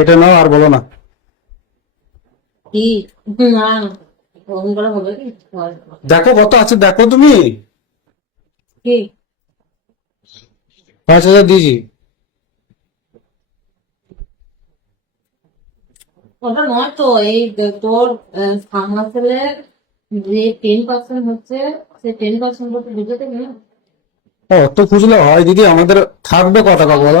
এটা নাও আর বলো না। কি। দেখো কত আছে দেখো তুমি। কি? পাঁচ হাজার দিয়েছি। ওটা নয় তো এই তোর সেলের যে টেন পার্সেন্ট হচ্ছে সেই টেন পার্সেন্ট বুঝতে না ও তো খুঁজলে হয় দিদি আমাদের থাকবে কত টাকা বলো?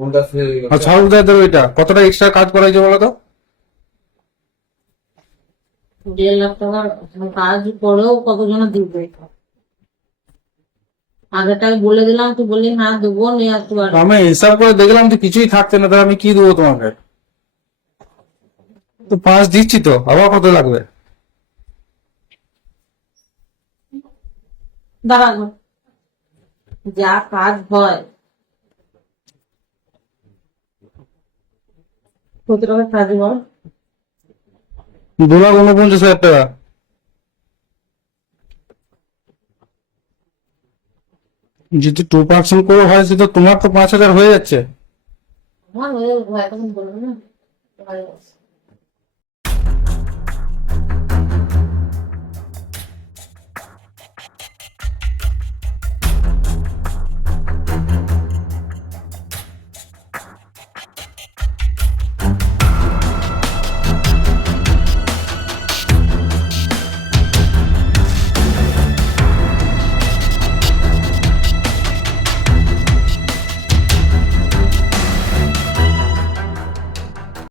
ওইটা কতটা এক্সট্রা কাজ করা বলো তো? দেড় লাখ টাকার কাজ করেও কতজনে দিবে? আগেরটাই বলে দিলাম তুই বললি দেবো নিয়ে আসতে পারব। আমি হিসাব করে দেখলাম যে কিছুই থাকছে না তাহলে আমি কি দেবো তোমাকে? তো পাঁচ দিচ্ছি তো আবার কত লাগবে? দাঁড়ানো যা কাজ হয় কত টাকা কাজ দু লাখ উনপঞ্চাশ হাজার টাকা। যদি টু পার্সেন্ট করে হয় সেটা তোমার তো পাঁচ হাজার হয়ে যাচ্ছে। আমার হয়ে এখন বলব না।